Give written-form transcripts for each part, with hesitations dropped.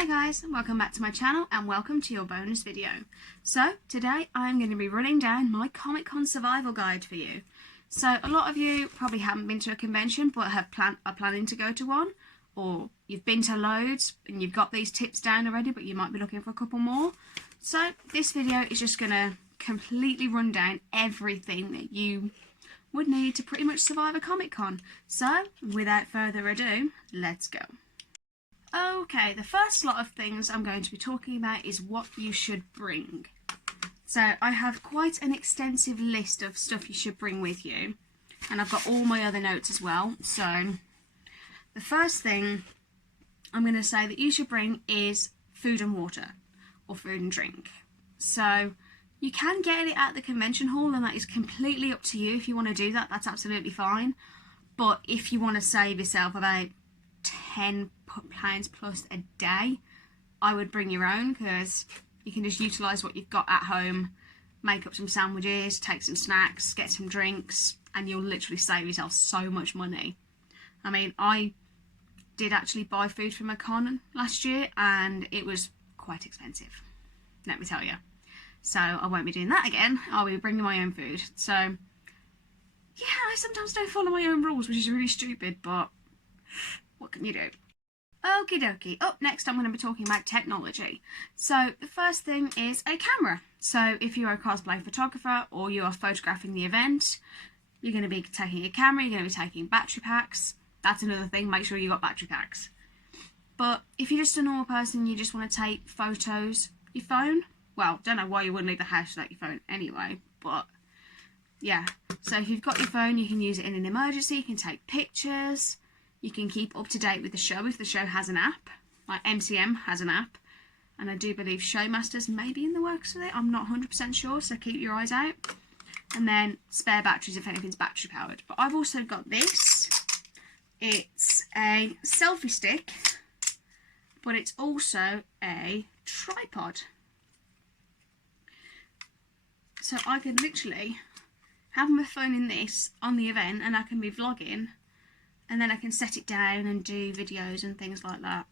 G'day guys, and welcome back to my channel and welcome to your bonus video. So today I'm going to be running down my Comic Con survival guide for you. So a lot of you probably haven't been to a convention but are planning to go to one, or you've been to loads and you've got these tips down already but you might be looking for a couple more. So this video is just going to completely run down everything that you would need to pretty much survive a Comic Con. So without further ado, let's go. Okay, the first lot of things I'm going to be talking about is what you should bring. So I have quite an extensive list of stuff you should bring with you, and I've got all my other notes as well. So the first thing I'm going to say that you should bring is food and water, or food and drink. So you can get it at the convention hall, and that is completely up to you. If you want to do that, that's absolutely fine. But if you want to save yourself about £10 plus a day, I would bring your own, because you can just utilise what you've got at home, make up some sandwiches, take some snacks, get some drinks, and you'll literally save yourself so much money. I mean, I did actually buy food from a con last year and it was quite expensive, let me tell you. So I won't be doing that again. I'll be bringing my own food. So yeah, I sometimes don't follow my own rules, which is really stupid, but what can you do? Okie dokie. Up next I'm going to be talking about technology. So the first thing is a camera. So if you're a cosplay photographer or you are photographing the event, you're going to be taking a camera, you're going to be taking battery packs. That's another thing, make sure you got battery packs. But if you're just a normal person, you just want to take photos, your phone, well, don't know why you wouldn't leave the house without your phone anyway, but yeah. So if you've got your phone, you can use it in an emergency, you can take pictures. You can keep up to date with the show if the show has an app, like MCM has an app, and I do believe Showmasters may be in the works with it. I'm not 100% sure, so keep your eyes out. And then spare batteries if anything's battery powered. But I've also got this. It's a selfie stick, but it's also a tripod. So I can literally have my phone in this on the event and I can be vlogging, and then I can set it down and do videos and things like that.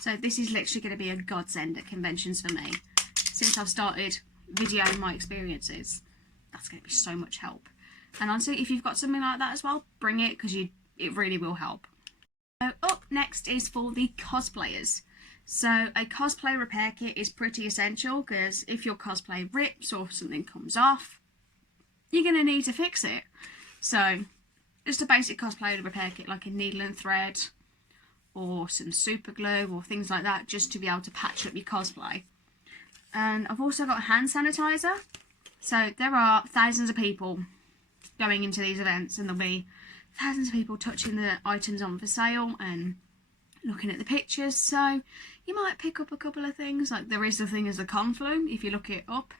So this is literally going to be a godsend at conventions for me. Since I've started videoing my experiences, that's going to be so much help. And honestly, if you've got something like that as well, bring it, because it really will help. So up next is for the cosplayers. So a cosplay repair kit is pretty essential, because if your cosplay rips or something comes off, you're going to need to fix it. So just a basic cosplay repair kit, like a needle and thread or some super glue or things like that, just to be able to patch up your cosplay. And I've also got a hand sanitizer. So there are thousands of people going into these events, and there'll be thousands of people touching the items on for sale and looking at the pictures. So you might pick up a couple of things, like there is the thing as the con flu. If you look it up,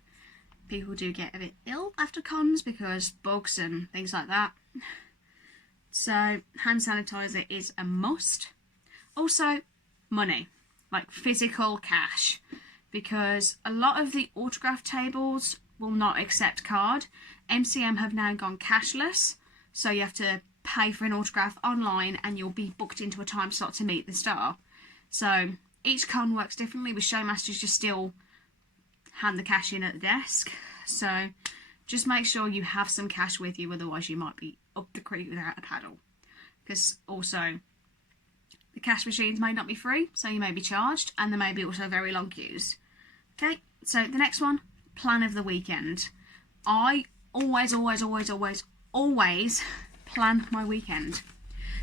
people do get a bit ill after cons because bugs and things like that. So hand sanitizer is a must. Also money, like physical cash, because a lot of the autograph tables will not accept card. MCM have now gone cashless, so you have to pay for an autograph online and you'll be booked into a time slot to meet the star. So each con works differently. With Showmasters, you still hand the cash in at the desk, so just make sure you have some cash with you, otherwise you might be up the creek without a paddle. Because also the cash machines may not be free, so you may be charged, and there may be also very long queues. Okay, so the next one, plan of the weekend. I always plan my weekend.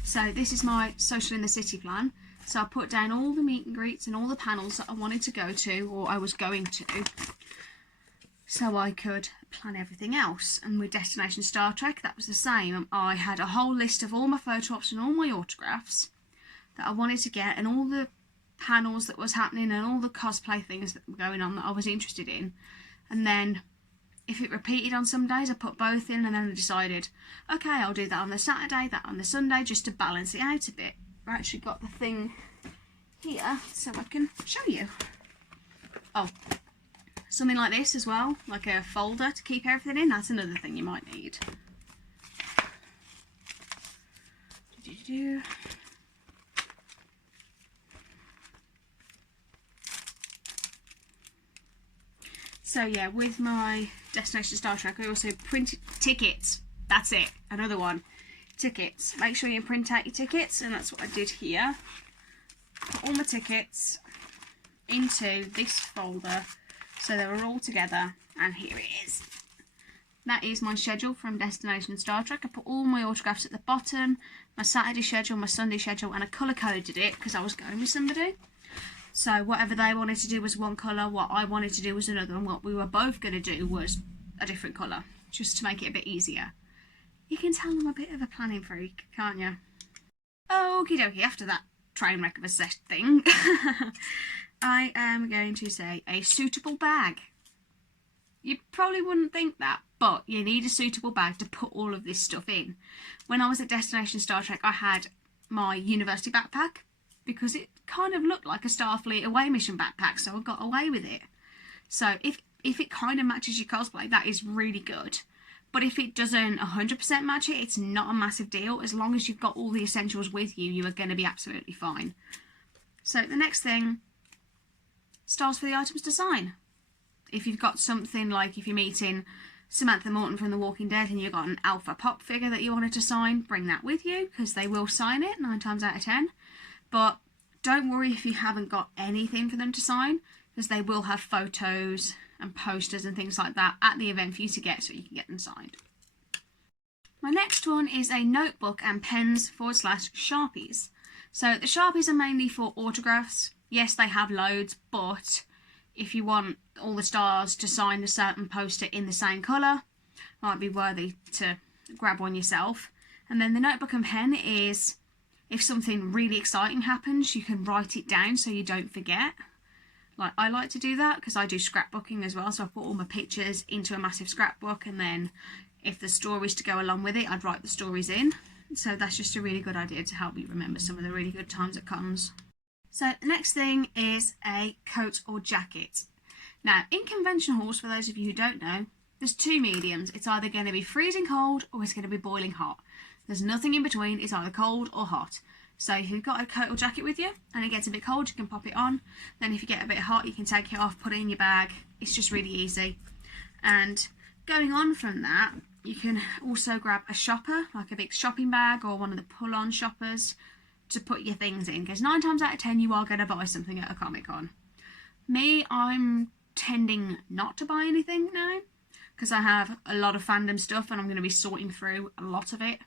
So this is my social in the city plan. So I put down all the meet and greets and all the panels that I wanted to go to, or I was going to, so I could plan everything else. And with Destination Star Trek, that was the same. I had a whole list of all my photo ops and all my autographs that I wanted to get, and all the panels that was happening and all the cosplay things that were going on that I was interested in. And then if it repeated on some days, I put both in, and then I decided, okay, I'll do that on the Saturday, that on the Sunday, just to balance it out a bit. I actually got the thing here so I can show you. Oh, something like this as well, like a folder to keep everything in. That's another thing you might need. So yeah, with my Destination Star Trek, I also print tickets. That's it, another one. Tickets. Make sure you print out your tickets, and that's what I did here. Put all my tickets into this folder so they were all together, and here it is. That is my schedule from Destination Star Trek. I put all my autographs at the bottom, my Saturday schedule, my Sunday schedule, and I colour coded it because I was going with somebody. So whatever they wanted to do was one colour, what I wanted to do was another, and what we were both going to do was a different colour, just to make it a bit easier. You can tell I'm a bit of a planning freak, can't you? Okie dokie, after that train wreck of a set thing, I am going to say a suitable bag. You probably wouldn't think that, but you need a suitable bag to put all of this stuff in. When I was at Destination Star Trek, I had my university backpack because it kind of looked like a Starfleet away mission backpack, so I got away with it. So if it kind of matches your cosplay, that is really good. But if it doesn't 100% match it, it's not a massive deal. As long as you've got all the essentials with you, you are going to be absolutely fine. So the next thing, stars for the items to sign. If you've got something like, if you're meeting Samantha Morton from The Walking Dead and you've got an alpha pop figure that you wanted to sign, bring that with you because they will sign it 9 times out of 10. But don't worry if you haven't got anything for them to sign, because they will have photos and posters and things like that at the event for you to get so you can get them signed. My next one is a notebook and pens / Sharpies. So the Sharpies are mainly for autographs. Yes, they have loads, but if you want all the stars to sign a certain poster in the same colour, might be worthy to grab one yourself. And then the notebook and pen is, if something really exciting happens, you can write it down so you don't forget. Like, I like to do that because I do scrapbooking as well, so I put all my pictures into a massive scrapbook, and then if there's stories to go along with it, I'd write the stories in. So that's just a really good idea to help you remember some of the really good times at cons. So the next thing is a coat or jacket. Now, in convention halls, for those of you who don't know, there's 2 mediums. It's either going to be freezing cold or it's going to be boiling hot. There's nothing in between. It's either cold or hot. So if you've got a coat or jacket with you and it gets a bit cold, you can pop it on. Then if you get a bit hot, you can take it off, put it in your bag. It's just really easy. And going on from that, you can also grab a shopper, like a big shopping bag or one of the pull-on shoppers to put your things in, because 9 times out of 10 you are going to buy something at a Comic-Con. Me, I'm tending not to buy anything now because I have a lot of fandom stuff and I'm going to be sorting through a lot of it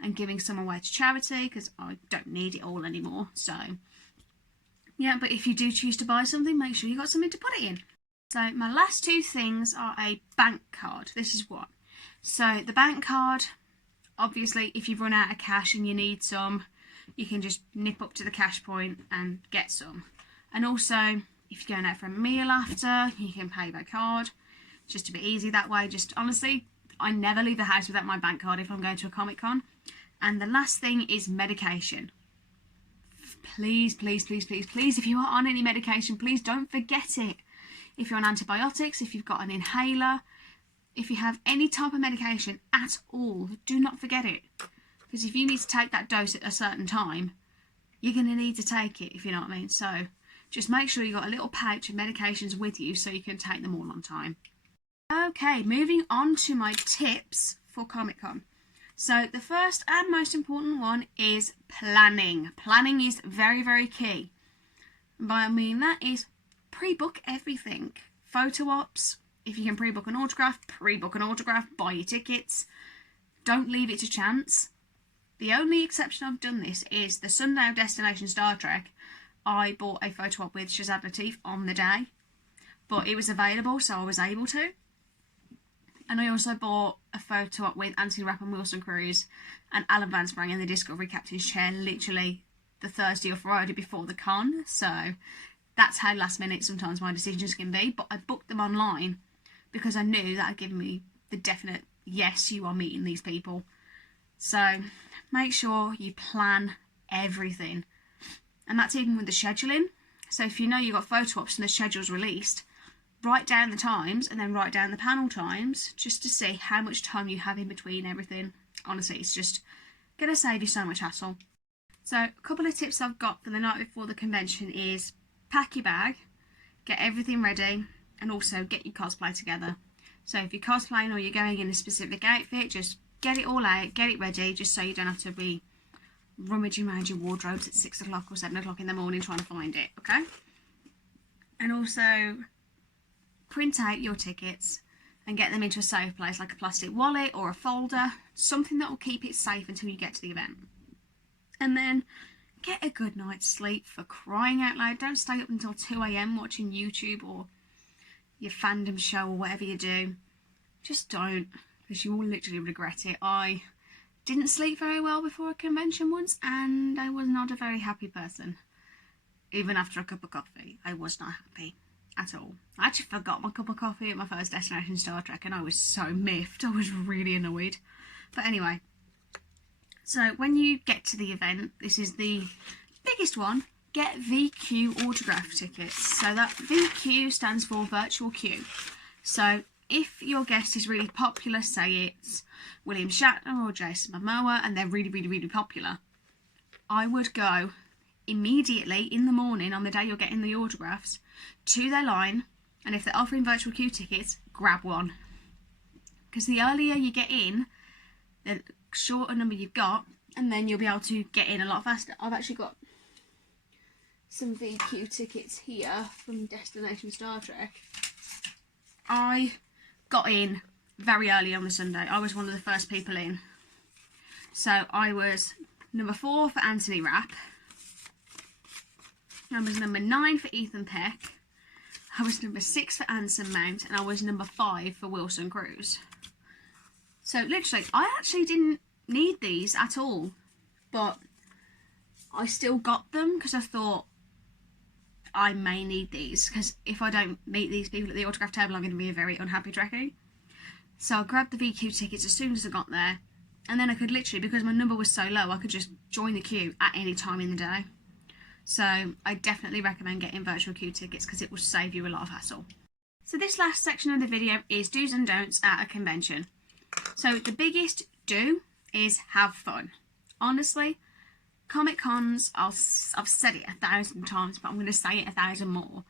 and giving some away to charity because I don't need it all anymore. So yeah, but if you do choose to buy something, make sure you got something to put it in. So my last 2 things are a bank card. This is one. So the bank card, obviously if you've run out of cash and you need some, you can just nip up to the cash point and get some. And also, if you're going out for a meal after, you can pay by card. It's just a bit easy that way. Just honestly, I never leave the house without my bank card if I'm going to a Comic-Con. And the last thing is medication. Please, please, please, please, please, if you are on any medication, please don't forget it. If you're on antibiotics, if you've got an inhaler, if you have any type of medication at all, do not forget it. Because if you need to take that dose at a certain time, you're going to need to take it, if you know what I mean. So just make sure you've got a little pouch of medications with you so you can take them all on time. Okay, moving on to my tips for Comic-Con. So the first and most important one is planning. Planning is very, very key. And by I mean that is pre-book everything. Photo ops, if you can pre-book an autograph, buy your tickets. Don't leave it to chance. The only exception I've done this is the Sunday of Destination Star Trek. I bought a photo op with Shazad Latif on the day, but it was available, so I was able to. And I also bought a photo op with Anthony Rapp and Wilson Cruz and Alan Van Sprang in the Discovery Captain's chair literally the Thursday or Friday before the con. So that's how last minute sometimes my decisions can be. But I booked them online because I knew that had given me the definite, yes, you are meeting these people. So make sure you plan everything. And that's even with the scheduling. So if you know you've got photo ops and the schedule's released, write down the times and then write down the panel times just to see how much time you have in between everything. Honestly, it's just going to save you so much hassle. So a couple of tips I've got for the night before the convention is pack your bag, get everything ready, and also get your cosplay together. So if you're cosplaying or you're going in a specific outfit, just get it all out, get it ready, just so you don't have to be rummaging around your wardrobes at 6 o'clock or 7 o'clock in the morning trying to find it, okay? And also print out your tickets and get them into a safe place like a plastic wallet or a folder, something that will keep it safe until you get to the event. And then get a good night's sleep, for crying out loud. Don't stay up until 2 AM watching YouTube or your fandom show or whatever you do. Just don't, because you will literally regret it. I didn't sleep very well before a convention once, and I was not a very happy person. Even after a cup of coffee, I was not happy at all. I actually forgot my cup of coffee at my first destination Star Trek, and I was so miffed. I was really annoyed. But anyway, so when you get to the event, this is the biggest one, get VQ autograph tickets. So that VQ stands for virtual queue. So if your guest is really popular, say it's William Shatner or Jason Momoa, and they're really, really, really popular, I would go immediately in the morning on the day you're getting the autographs to their line, and if they're offering virtual queue tickets, grab one. Because the earlier you get in, the shorter number you've got, and then you'll be able to get in a lot faster. I've actually got some VQ tickets here from Destination Star Trek. I got in very early on the Sunday. I was one of the first people in. So I was number 4 for Anthony Rapp. I was number 9 for Ethan Peck. I was number 6 for Anson Mount, and I was number 5 for Wilson Cruz. So literally, I actually didn't need these at all, but I still got them because I thought I may need these, because if I don't meet these people at the autograph table, I'm going to be a very unhappy Trekkie. So I grabbed the VQ tickets as soon as I got there, and then I could literally, because my number was so low, I could just join the queue at any time in the day. So I definitely recommend getting virtual queue tickets because it will save you a lot of hassle. So this last section of the video is do's and don'ts at a convention. So the biggest do is have fun. Honestly, Comic Cons, I've said it 1,000 times, but I'm going to say it 1,000 more.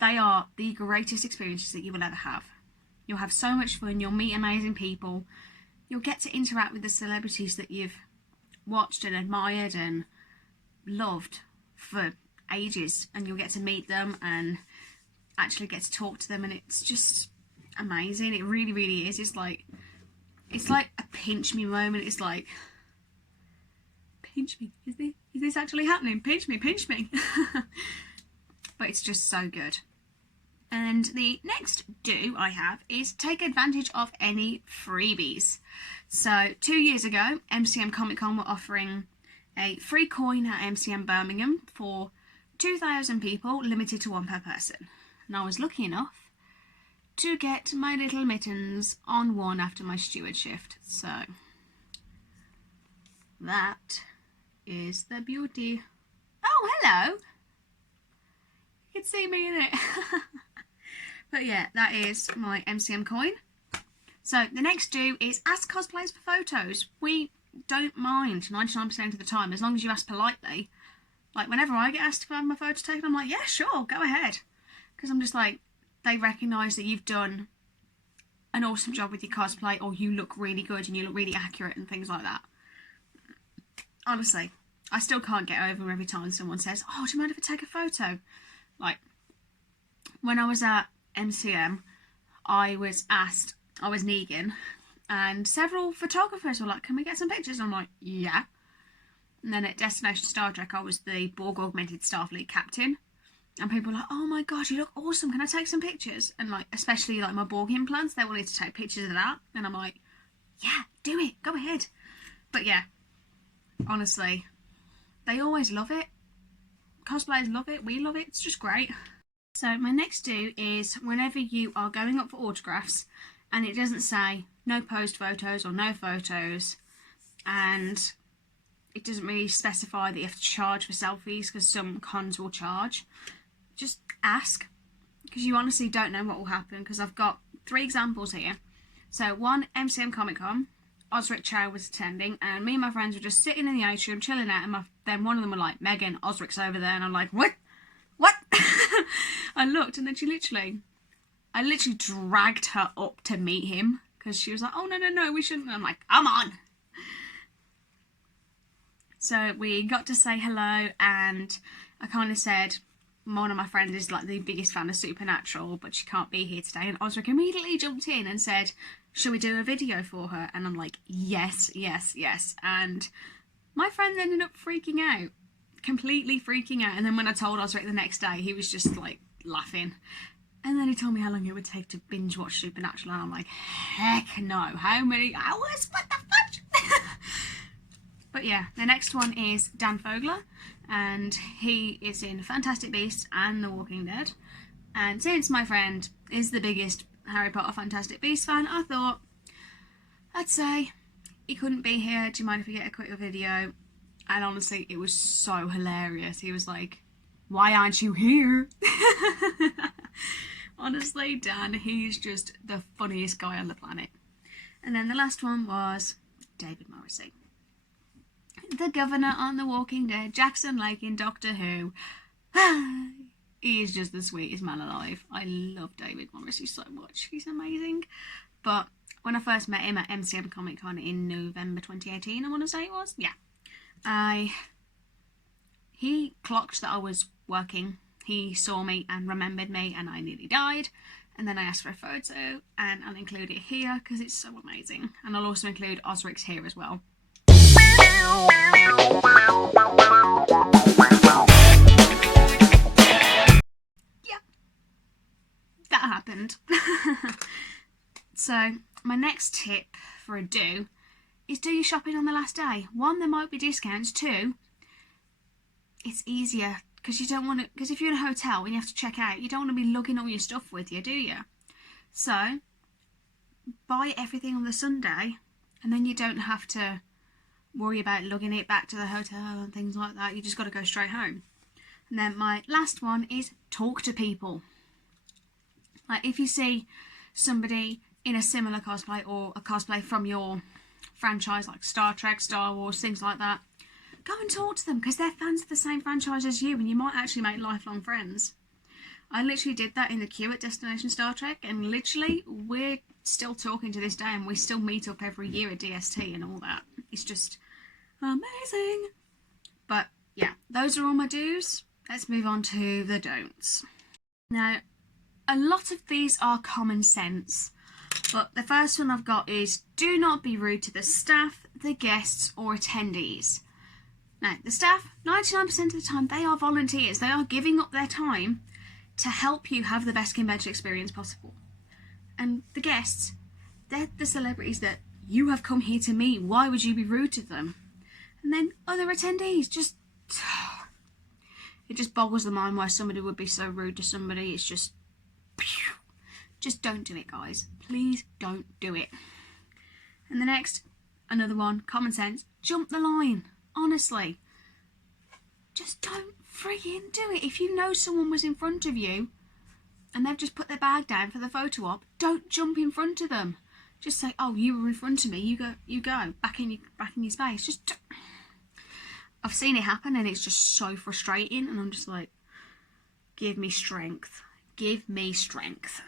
They are the greatest experiences that you will ever have. You'll have so much fun, you'll meet amazing people, you'll get to interact with the celebrities that you've watched and admired and loved for ages, and you'll get to meet them and actually get to talk to them, and it's just amazing. It really, really is. It's like a pinch me moment. It's like, pinch me, is this actually happening? Pinch me, pinch me. But it's just so good. And the next do I have is take advantage of any freebies. So 2 years ago, MCM Comic Con were offering a free coin at MCM Birmingham for 2,000 people, limited to 1 per person. And I was lucky enough to get my little mittens on one after my steward shift. So that is the beauty. Oh, hello! You can see me in it. But yeah, that is my MCM coin. So the next do is ask cosplayers for photos. We don't mind 99% of the time, as long as you ask politely. Like, whenever I get asked to have my photo taken, I'm like, yeah, sure, go ahead. Because I'm just like, they recognise that you've done an awesome job with your cosplay, or you look really good and you look really accurate and things like that. Honestly, I still can't get over every time someone says, oh, do you mind if I take a photo? Like, when I was at MCM, I was Negan, and several photographers were like, can we get some pictures? And I'm like, yeah. And then at Destination Star Trek, I was the Borg Augmented Starfleet captain. And people were like, oh my god, you look awesome, can I take some pictures? And like, especially like my Borg implants, they wanted to take pictures of that. And I'm like, yeah, do it, go ahead. But yeah, honestly, they always love it. Cosplayers love it, we love it, it's just great. So my next do is, whenever you are going up for autographs, and it doesn't say no post photos or no photos, and it doesn't really specify that you have to charge for selfies, because some cons will charge, just ask, because you honestly don't know what will happen. Because I've got 3 examples here. So one, MCM Comic Con, Osric Chow was attending, and me and my friends were just sitting in the atrium chilling out, and then one of them were like, Megan, Osric's over there, and I'm like, what? I looked, and then she literally I literally dragged her up to meet him because she was like, oh, no, we shouldn't. And I'm like, come on. So we got to say hello, and I kind of said, one of my friends is like the biggest fan of Supernatural, but she can't be here today. And Osric immediately jumped in and said, should we do a video for her? And I'm like, yes. And my friend ended up freaking out, completely freaking out. And then when I told Osric the next day, he was just like laughing. And then he told me how long it would take to binge watch Supernatural. And I'm like, heck no. How many hours? What the fudge? But yeah, the next one is Dan Fogler, and he is in Fantastic Beasts and The Walking Dead. And since my friend is the biggest Harry Potter Fantastic Beasts fan, I thought I'd say he couldn't be here. Do you mind if we get a quick video? And honestly, it was so hilarious. He was like, why aren't you here? Honestly, Dan, he's just the funniest guy on the planet. And then the last one was David Morrissey, the governor on The Walking Dead, Jackson Lake in Doctor Who. He is just the sweetest man alive. I love David Morrissey so much. He's amazing. But when I first met him at MCM Comic Con in November 2018, I want to say it was, yeah. He clocked that I was working. He saw me and remembered me, and I nearly died. And then I asked for a photo, and I'll include it here because it's so amazing. And I'll also include Osric's here as well. Yeah, that happened. So my next tip for a do is do your shopping on the last day. One, there might be discounts. Two, it's easier because you don't want to, because if you're in a hotel and you have to check out, you don't want to be lugging all your stuff with you, do you? So buy everything on the Sunday, and then you don't have to worry about lugging it back to the hotel and things like that. You just got to go straight home. And then my last one is talk to people. Like if you see somebody in a similar cosplay or a cosplay from your franchise, like Star Trek, Star Wars, things like that, go and talk to them because they're fans of the same franchise as you, and you might actually make lifelong friends. I literally did that in the queue at Destination Star Trek, and literally we're still talking to this day, and we still meet up every year at DST and all that. It's just amazing. But yeah, those are all my do's. Let's move on to the don'ts. Now, a lot of these are common sense, but the first one I've got is do not be rude to the staff, the guests, or attendees. Now, the staff, 99% of the time, they are volunteers. They are giving up their time to help you have the best convention experience possible. And the guests, they're the celebrities that you have come here to meet. Why would you be rude to them? And then other attendees, it just boggles the mind why somebody would be so rude to somebody. It's just don't do it, guys. Please don't do it. And the next, another one, common sense, jump the line. Honestly, just don't friggin' do it. If you know someone was in front of you and they've just put their bag down for the photo op, don't jump in front of them. Just say, oh, you were in front of me, you go back in your space. Just I've seen it happen, and it's just so frustrating, and I'm just like, give me strength. Give me strength.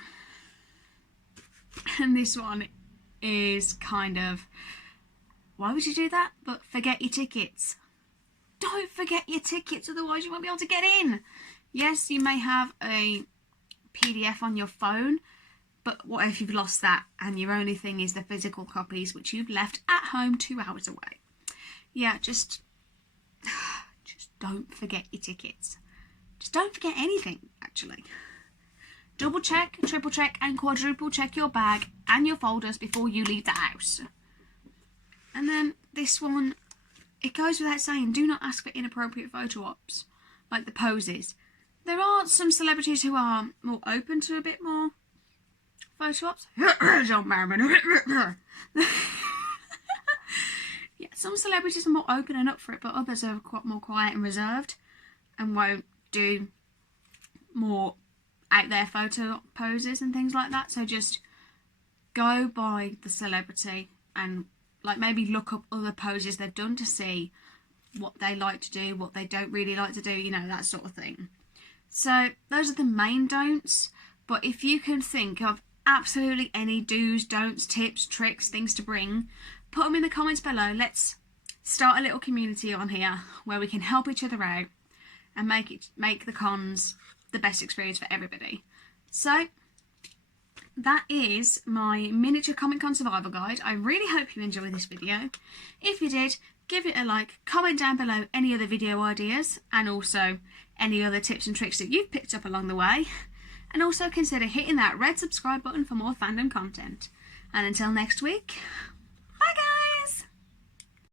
And this one is kind of, why would you do that? But forget your tickets. Don't forget your tickets, otherwise you won't be able to get in. Yes, you may have a PDF on your phone, but what if you've lost that and your only thing is the physical copies which you've left at home 2 hours away? Yeah, just don't forget your tickets. Just don't forget anything, actually. Double check, triple check, and quadruple check your bag and your folders before you leave the house. And then this one, it goes without saying, do not ask for inappropriate photo ops, like the poses. There are some celebrities who are more open to a bit more photo ops. Yeah, some celebrities are more open and up for it, but others are quite more quiet and reserved and won't do more out there photo poses and things like that. So just go by the celebrity and like maybe look up other poses they've done to see what they like to do, what they don't really like to do, you know, that sort of thing. So those are the main don'ts, But if you can think of absolutely any do's, don'ts, tips, tricks, things to bring, put them in the comments below. Let's start a little community on here where we can help each other out and make the cons the best experience for everybody. So that is my miniature Comic Con survival guide. I really hope you enjoyed this video. If you did, give it a like, comment down below any other video ideas and also any other tips and tricks that you've picked up along the way, and also consider hitting that red subscribe button for more fandom content. And until next week,